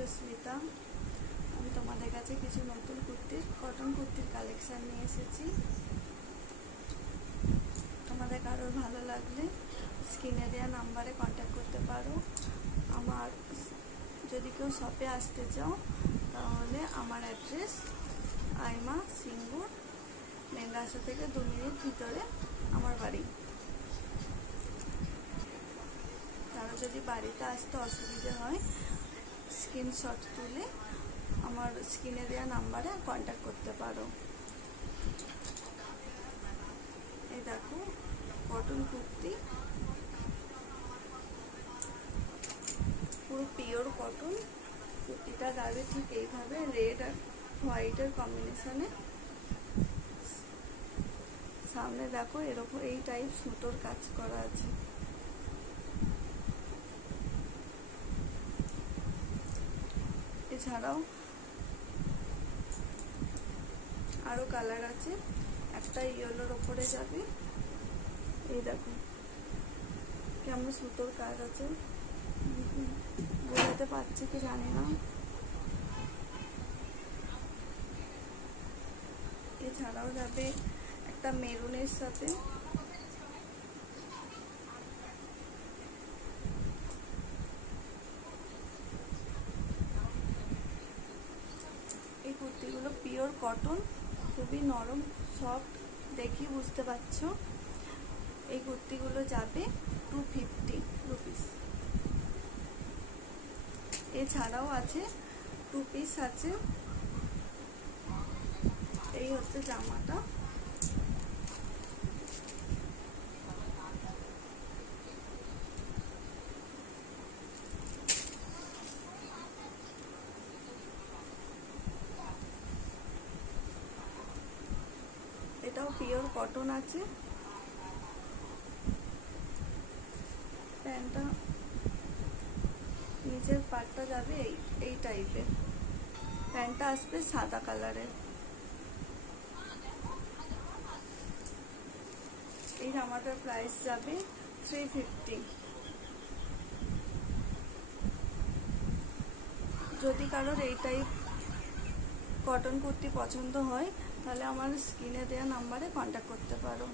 সুস্মিতা। আমি তোমাদের কাছে কিছু নতুন কটন কুর্তির কালেকশান নিয়ে এসেছি। তোমাদের কারোর ভালো লাগলে স্ক্রিনে দেওয়া নাম্বারে কন্ট্যাক্ট করতে পারো। আমার যদি কেউ শপে আসতে চাও তাহলে আমার অ্যাড্রেস আইমা সিঙ্গুর, মেন রাস্তা থেকে 2 মিনিট ভিতরে আমার বাড়ি। কারো যদি বাড়িতে আসতে অসুবিধে হয় স্ক্রিনশট তুলে আমার স্ক্রিনে দেওয়া নাম্বারে কন্ট্যাক্ট করতে পারো। এই দেখো কটন কুর্তি, পুরো পিওর কটন। কুর্তিটা যাবে ঠিক এইভাবে রেড আর হোয়াইটের কম্বিনেশনে। সামনে দেখো এরকম এই টাইপ সুতোর কাজ করা আছে। এছাড়াও আরো কালার আছে, একটা ইয়েলোর ওপরে যাবে। এই দেখো কেমন সুতোর কাজ আছে, বোঝাতে পারছি কি জানি না। এছাড়াও যাবে একটা মেরুনের সাথে। এই কুর্তিগুলো পিওর কটন, খুবই নরম সফট, দেখি বুঝতে পারছো। এই কুর্তিগুলো যাবে 250 রুপিস। এছাড়াও আছে 2 পিস আছে। এই হচ্ছে জামাটা। এটাও পিওর কটন আছে। প্যান্টটা নিচের পাটটা যাবে এই টাইপের। প্যান্টটা আসবে সাদা কালারের। এই জামাটার প্রাইস যাবে 350। যদি কারোর এই টাইপ কটন কুর্তি পছন্দ হয় তাহলে আমার স্ক্রিনে দেওয়া নাম্বারে কন্ট্যাক্ট করতে পারো।